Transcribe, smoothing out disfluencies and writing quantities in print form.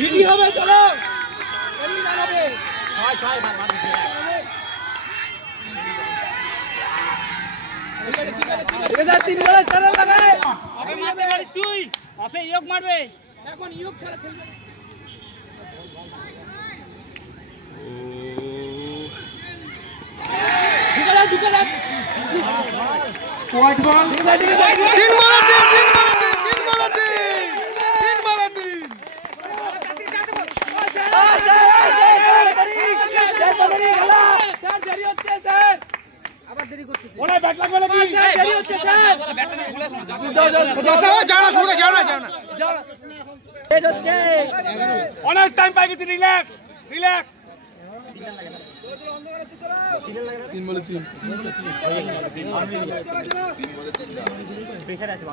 হিডি হবে চলো করিম দাঁড়াবে ছয় ঠিক আছে 3 বলে চার লাগাই আপে মারতে পারিস তুই আপে ইয়ক মারবে এখন ইয়ক ছাড়া খেলবে ঢুকে যা হোয়াইট বল 3 বলে 3 স্যার দেরি হচ্ছে স্যার আবার দেরি করতেছে ওরে ব্যাট লাগবে নাকি দেরি হচ্ছে স্যার ব্যাটটা নিয়ে ভুলে যাও না শুরু যাও না লেট হচ্ছে অনেক টাইম পাই গেছি রিল্যাক্স 3 বলে 3 প্রেসার আছে